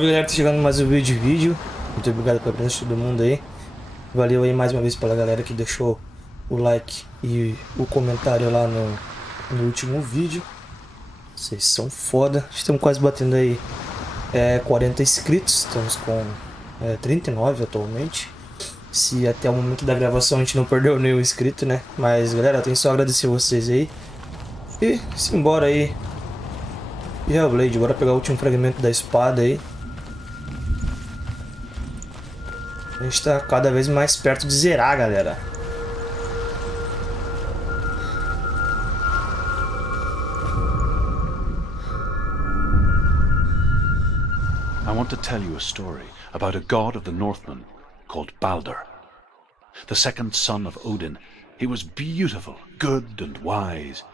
Salve galera, tá chegando mais um vídeo. Muito obrigado pela presença de todo mundo aí. Valeu aí mais uma vez pela galera que deixou o like e o comentário lá no último vídeo. Vocês são foda. Estamos quase batendo aí 40 inscritos. Estamos com 39 atualmente. Se até o momento da gravação a gente não perdeu nenhum inscrito, né? Mas galera, eu tenho só a agradecer vocês aí. E simbora aí. E Hellblade, bora pegar o último fragmento da espada aí. A gente tá cada vez mais perto de zerar, galera. I want to tell you a story about a god of the Northmen called Balder. The second son of Odin, he was beautiful, good and wise.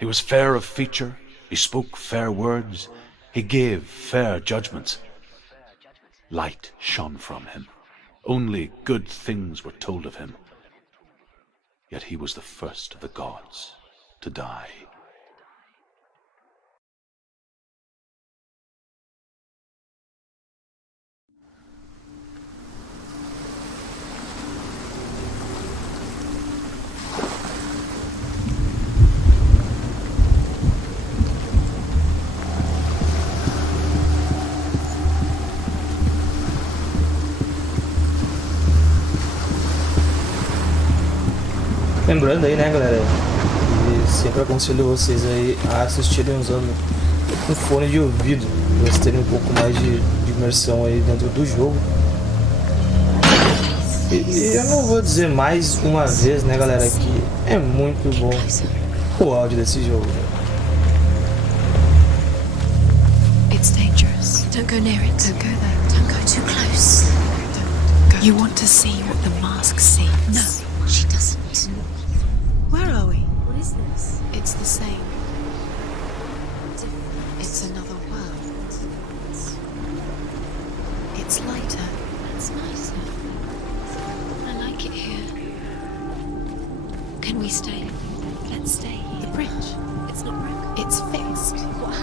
He was fair of feature, he spoke fair words, he gave fair judgments. Light shone from him. Only good things were told of him. Yet he was the first of the gods to die. Lembrando aí, né, galera, e sempre aconselho vocês aí a assistirem usando um fone de ouvido, para vocês terem um pouco mais de imersão aí dentro do jogo. E eu não vou dizer mais uma vez, né, galera, que é muito bom o áudio desse jogo. It's dangerous. Don't go near it. Don't go there. Don't go too close. Don't go. You want to see what the mask sees? No, she doesn't. Where are we? What is this? It's the same. It's another world. It's lighter. It's nicer. I like it here. Can we stay? Let's stay. The bridge. It's not broken. It's fixed. What?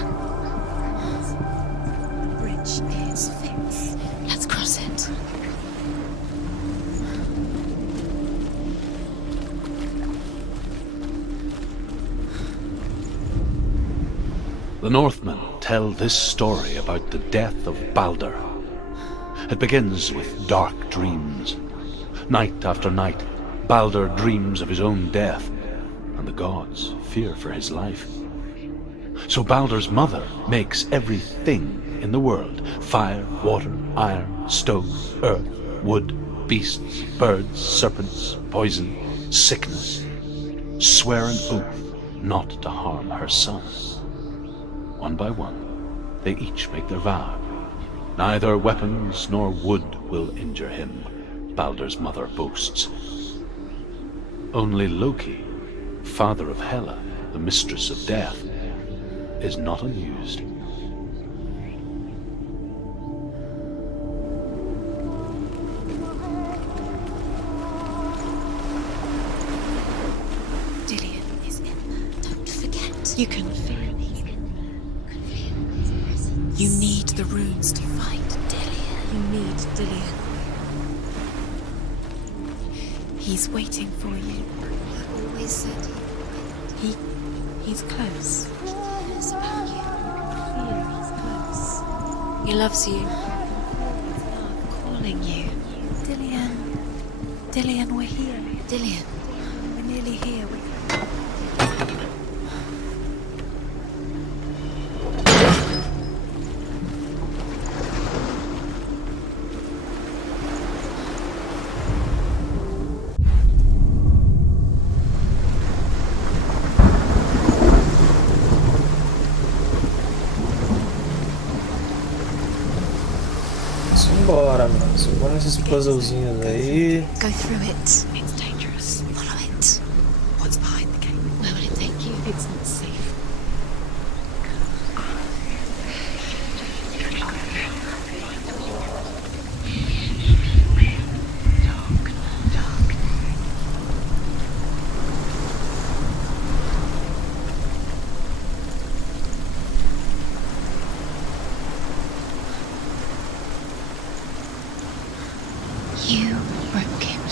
The bridge is fixed. Let's cross it. The Northmen tell this story about the death of Balder. It begins with dark dreams. Night after night, Balder dreams of his own death, and the gods fear for his life. So Balder's mother makes everything in the world: fire, water, iron, stone, earth, wood, beasts, birds, serpents, poison, sickness. Swear an oath not to harm her son. One by one, they each make their vow. Neither weapons nor wood will injure him, Balder's mother boasts. Only Loki, father of Hela, the mistress of death, is not amused. Dillian is in there. Don't forget. You can feel it. You need the runes to fight Dillian. You need Dillian. He's waiting for you. I always said he's close. He cares about you. You can feel he's close. He loves you. His love calling you. Dillian. Dillian, we're here. Dillian. We're nearly here. Simbora, mano. Simbora nesses puzzlezinhos aí. Go through it. It's dangerous. Follow it. What's behind the gate? Where will it take you? It's not safe.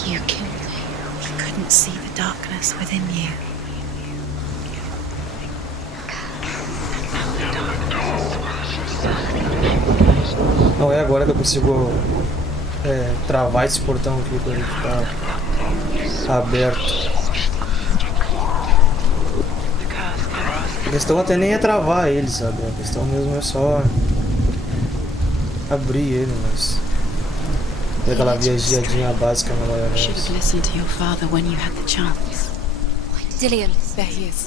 You killed him. I couldn't see the darkness within you. Não é agora que eu consigo travar esse portão aqui pra ele ficar aberto. A questão até nem é travar ele, sabe? A questão mesmo é só abrir ele, mas é aquela viajadinha básica na maionese. Should have listened to your father when you had the chance. Dillian, there he is.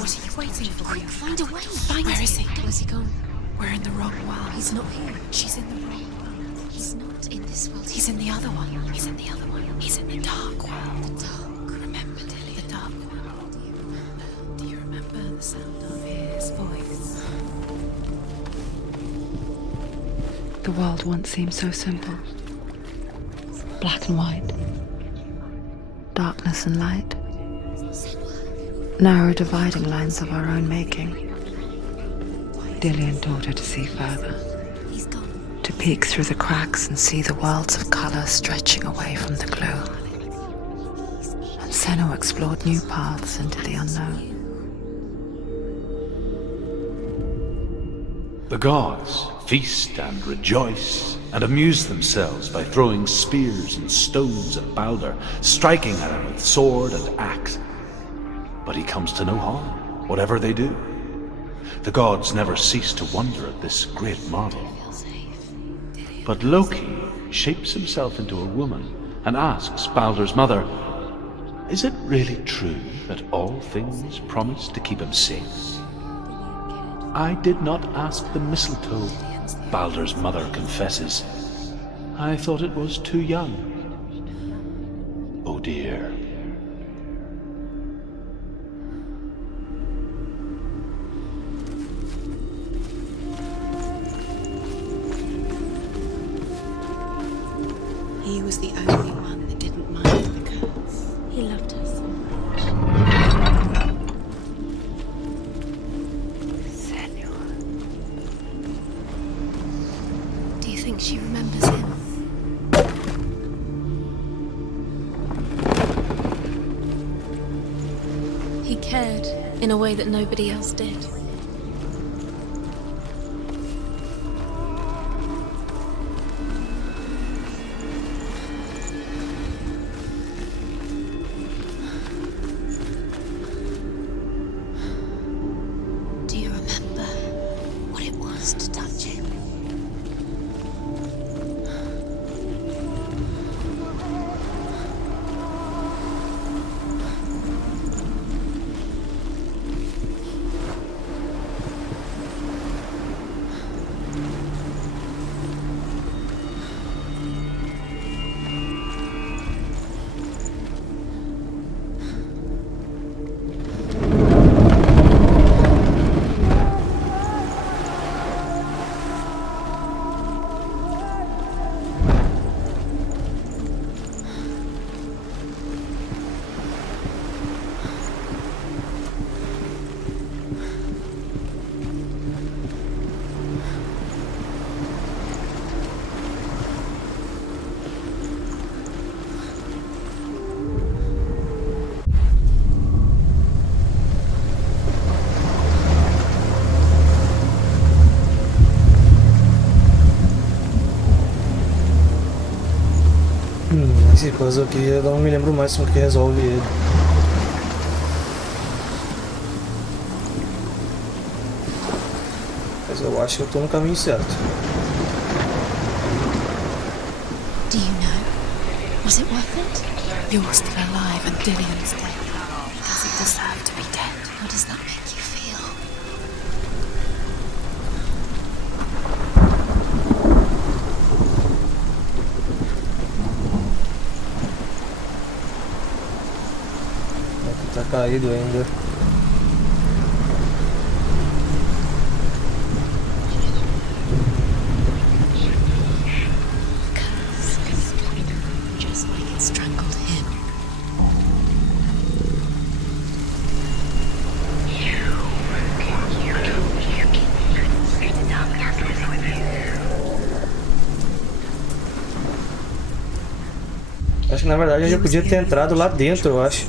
What are you waiting for? Quick, find a way. Where is he? Where's he gone? We're in the wrong world. He's not here. She's in the wrong world. He's not in this world. He's in the other one. He's in the other one. He's in the dark world. The dark. Remember, Dillian. The dark world. Do you remember the sound of his voice? The world once seemed so simple. Black and white. Darkness and light. Narrow dividing lines of our own making. Dillian taught her to see further. To peek through the cracks and see the worlds of colour stretching away from the glow. And Senua explored new paths into the unknown. The gods feast and rejoice and amuse themselves by throwing spears and stones at Balder, striking at him with sword and axe. But he comes to no harm, whatever they do. The gods never cease to wonder at this great marvel. But Loki shapes himself into a woman and asks Balder's mother, "Is it really true that all things promise to keep him safe?" "I did not ask the mistletoe," Balder's mother confesses. "I thought it was too young." Oh dear. He was the only one that didn't mind the curse. He loved her so much. Senua. Do you think she remembers him? He cared in a way that nobody else did. To touch him. Esse puzzle aqui eu não me lembro mais como que resolve ele. Mas eu acho que eu tô no caminho certo. Do you know? Was it worth it? You're still alive and Dillian's dead. Does it deserve to be dead? How does that make you feel? Tá caído ainda. Just like it strangled him. Acho que na verdade eu já podia ter entrado lá dentro, eu acho.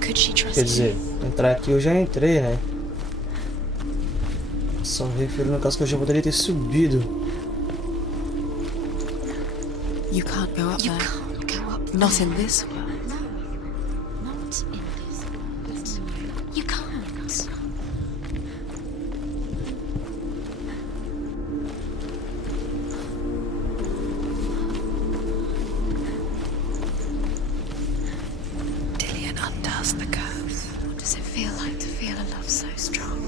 Could she trust Quer dizer, you? entrar aqui eu já entrei, né? Só me refiro no caso que eu já poderia ter subido. You can't go up there. Can't go up there. Not in this world. No, not in this world. You can't. Dillian undoes the curse. What does it feel like to feel a love so strong?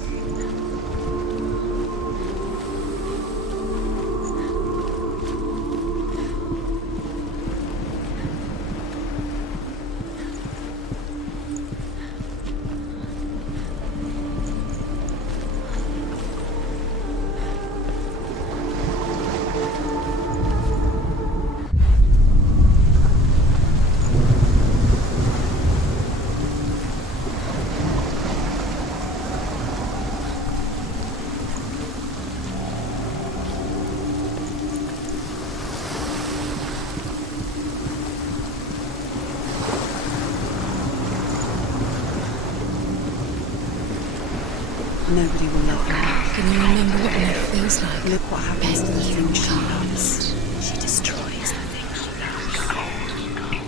Nobody will love her. Can you remember what love feels like? Look what happens to the things she loves. She destroys the things she loves.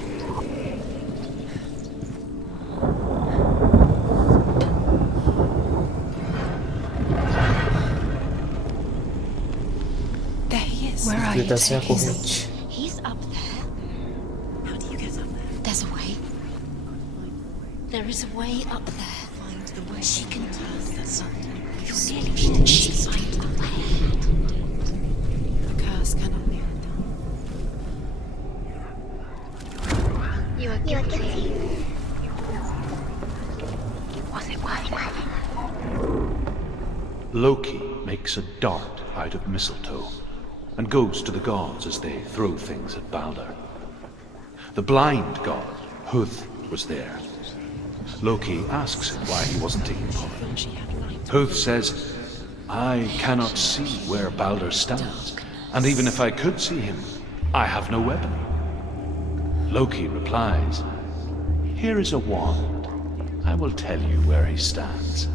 There he is. Where are Ele you? tá sem a corrente. He's up there. How do you get up there? There's a way. There is a way up there. Find the way. She can use that something. You're nearly sure she's find the way. The curse cannot be undone. You are guilty. Was it worth it? Loki makes a dart out of mistletoe and goes to the gods as they throw things at Balder. The blind god, Huth, was there. Loki asks him why he wasn't taking part. Huth says, I cannot see where Balder stands, and even if I could see him, I have no weapon. Loki replies, here is a wand. I will tell you where he stands.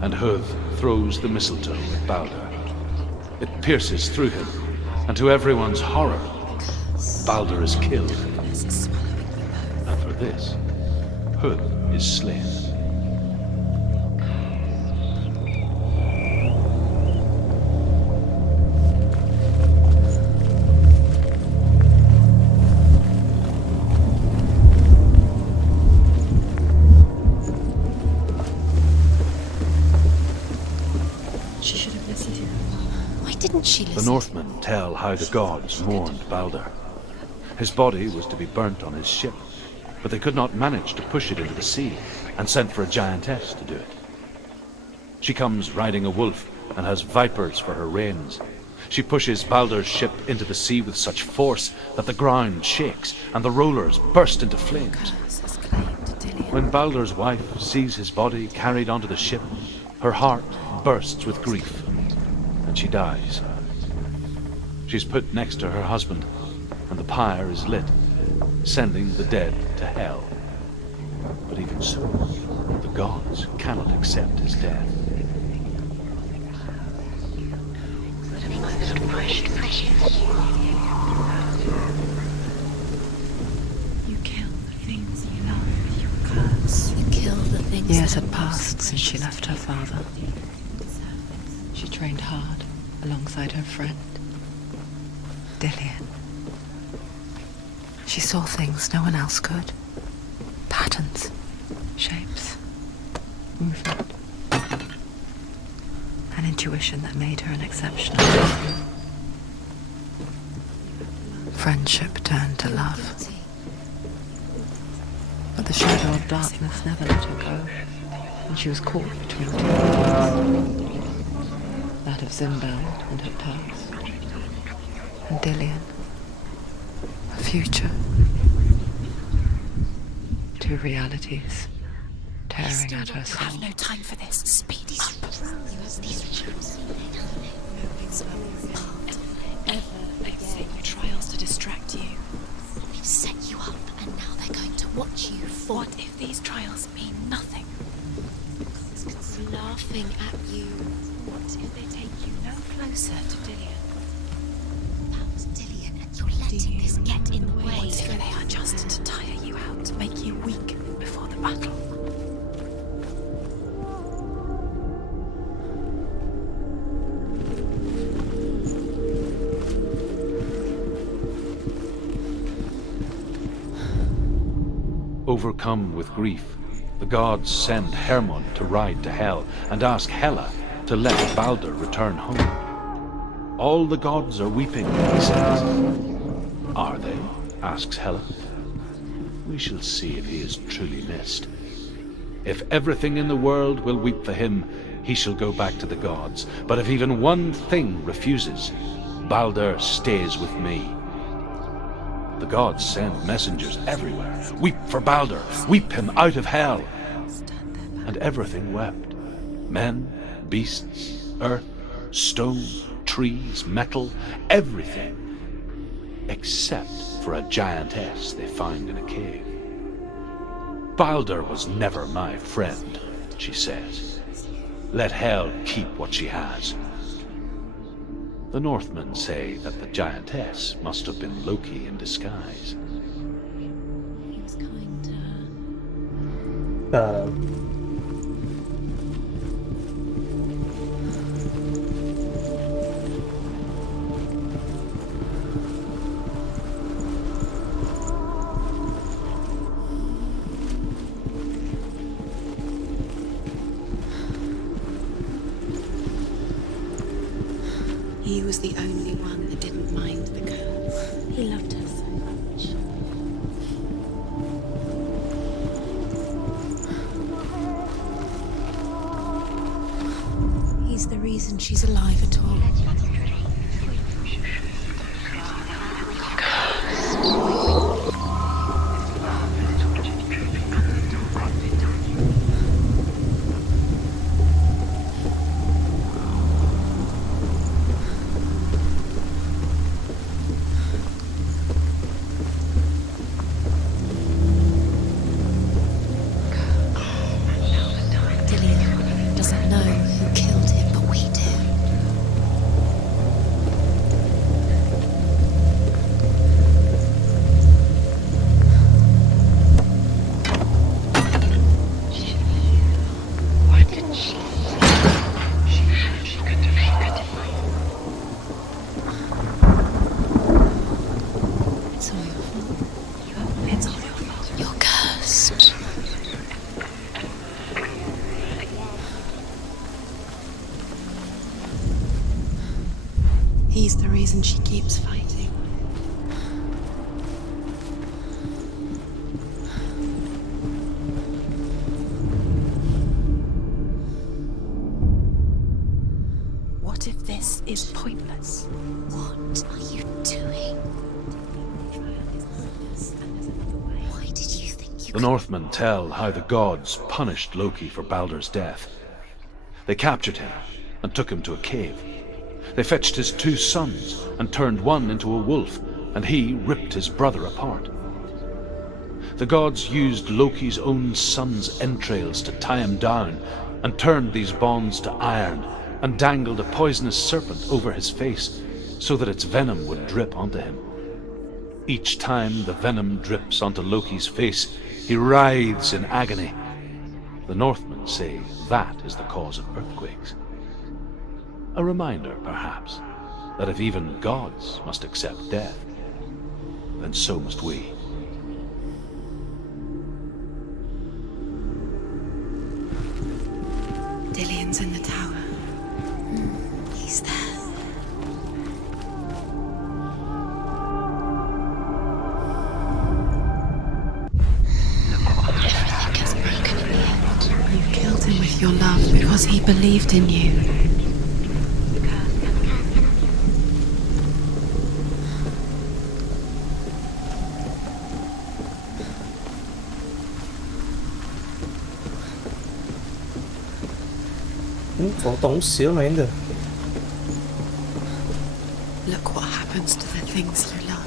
And Huth throws the mistletoe at Balder. It pierces through him, and to everyone's horror, Balder is killed. And for this, Huth is slain. She should have listened to you. Why didn't she The listen? Northmen tell how the gods mourned Balder. His body was to be burnt on his ship, but they could not manage to push it into the sea, and sent for a giantess to do it. She comes riding a wolf and has vipers for her reins. She pushes Balder's ship into the sea with such force that the ground shakes and the rollers burst into flames. Curse has claimed Dillian. When Balder's wife sees his body carried onto the ship, her heart bursts with grief, and she dies. She's put next to her husband, and the pyre is lit, sending the dead to hell. But even so, the gods cannot accept his death. You kill the things you love with your curse. You kill the things Years that had passed since she left her father. She trained hard alongside her friend, Dillian. She saw things no one else could. Patterns, shapes, movement. An intuition that made her an exceptional woman. Friendship turned to love. guilty. But the shadow of darkness never let her go, and she was caught between two worlds. That of Zimbel and her past, and Dillian, a future. Two realities tearing at her You soul. have no time for this. Speed up. These traps. Ever again. They set you trials to distract you. We've set closer to Dillian. About Dillian, and you're letting this get in the way. They are just to tire you out, to make you weak before the battle. Overcome with grief, the gods send Hermod to ride to Hell and ask Hela to let Balder return home. All the gods are weeping, he says. Are they? Asks Hela. We shall see if he is truly missed. If everything in the world will weep for him, he shall go back to the gods. But if even one thing refuses, Balder stays with me. The gods send messengers everywhere. Weep for Balder! Weep him out of Hell! And everything wept. Men, beasts, earth, stone, trees, metal, everything. Except for a giantess they find in a cave. Balder was never my friend, she says. Let Hel keep what she has. The Northmen say that the giantess must have been Loki in disguise. He was kind to her. Cara, He was the only one that didn't mind the girl. He loved her so much. He's the reason she's alive at all. Dillian doesn't know who killed him, but we do. It's all your fault. It's all your fault. You're cursed. He's the reason she keeps fighting. What if this is pointless? What are you doing? Why did you think you The Northmen tell how the gods punished Loki for Balder's death. They captured him and took him to a cave. They fetched his 2 sons and turned one into a wolf, and he ripped his brother apart. The gods used Loki's own son's entrails to tie him down and turned these bonds to iron and dangled a poisonous serpent over his face so that its venom would drip onto him. Each time the venom drips onto Loki's face, he writhes in agony. The Northmen say that is the cause of earthquakes. A reminder, perhaps, that if even gods must accept death, then so must we. Dillian's in the tower. He's there. Everything gets broken in the end. You killed him with your love because he believed in you. Falta selo ainda. Look what happens to the things you love.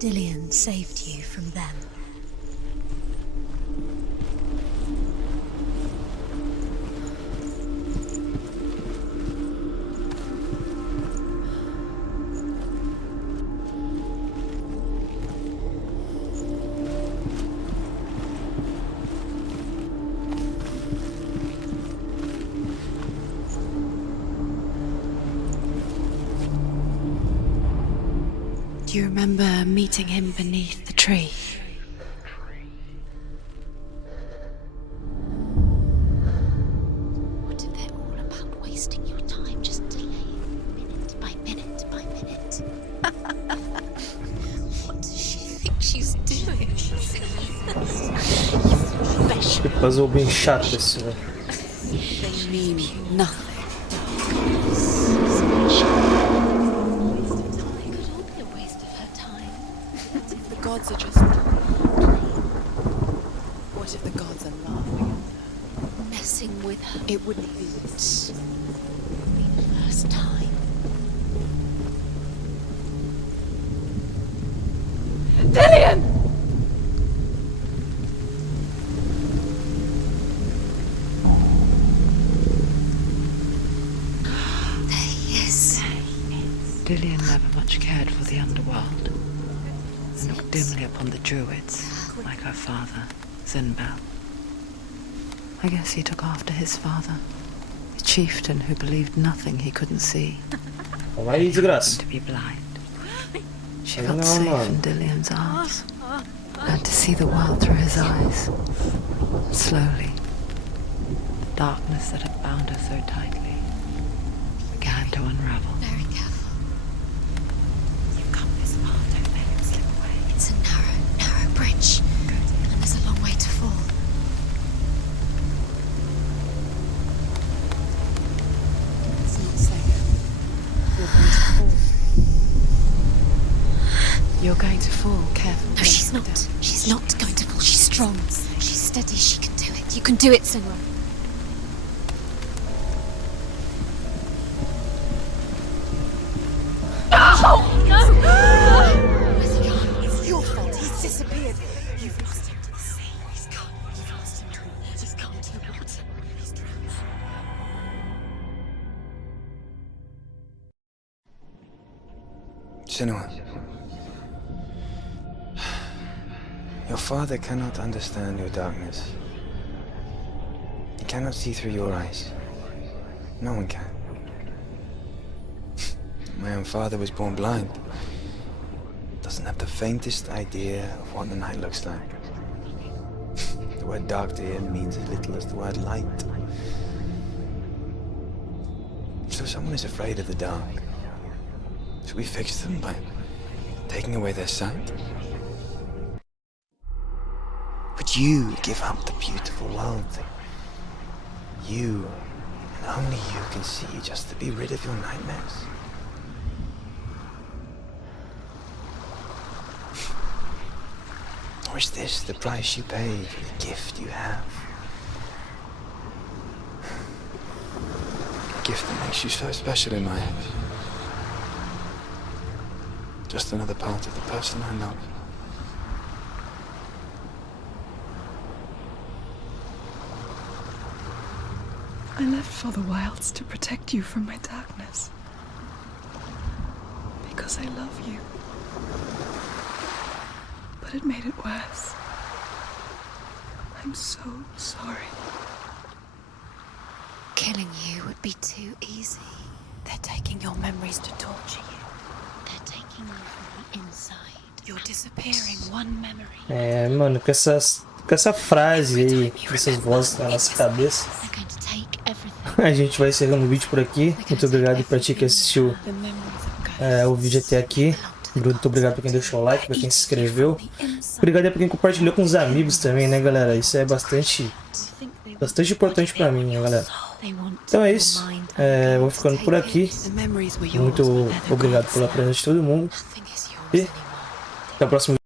Dillian saved you from them. Do you remember meeting him beneath the tree? What if they're all about wasting your time, just delaying minute by minute by minute? What does she think she's doing? Que puzzle bem chato esse, velho. They mean nothing. The gods are just... What if the gods are laughing? Messing with her. It wouldn't be... Be the first time. Dillian! There he is. Dillian never much cared for the underworld, and looked dimly upon the druids, like her father, Zinbel. I guess he took after his father, a chieftain who believed nothing he couldn't see, Vai, desgraça. to be blind. She Ay, felt no, safe man. in Dillian's arms, and to see the world through his eyes. And slowly, the darkness that had bound her so tightly began to unravel. Very careful. You've come this far, don't let it slip away. It's a narrow bridge. And there's a long way to fall. You're going to fall, careful. No, she's not. She's not going to fall. She's strong. She's steady. She can do it. You can do it, Senua. It's your fault. He's disappeared. You've lost him to the sea. He's gone. You've lost him to the... He's gone to the water. He's drowned. Senua, your father cannot understand your darkness. He cannot see through your eyes. No one can. My own father was born blind. Doesn't have the faintest idea of what the night looks like. The word dark to him means as little as the word light. So someone is afraid of the dark. Should we fix them by taking away their sight? Would you give up the beautiful world that you, and only you, can see just to be rid of your nightmares? Or is this the price you pay for the gift you have? A gift that makes you so special in my eyes. Just another part of the person I love. I left for the wilds to protect you from my darkness. Because I love you. But it made it worse. I'm so sorry. Killing you would be too easy. They're taking your memories to torture you. They're taking you from the inside. You're disappearing one memory. É, mano, com essa frase aí, com essas vozes na nossa cabeça, They're going to take everything. a gente vai encerrando o vídeo por aqui. Muito obrigado pra ti que assistiu The memories of ghosts. o vídeo até aqui. Bruno, muito obrigado pra quem deixou o like, pra quem se inscreveu. Obrigado aí pra quem compartilhou com os amigos também, né, galera? Isso é bastante importante pra mim, né, galera? Então é isso. Eu vou ficando por aqui. The memories were yours, Muito but they're the obrigado gods' pela now. presença de todo mundo. Nothing is yours E anymore. até o próximo vídeo.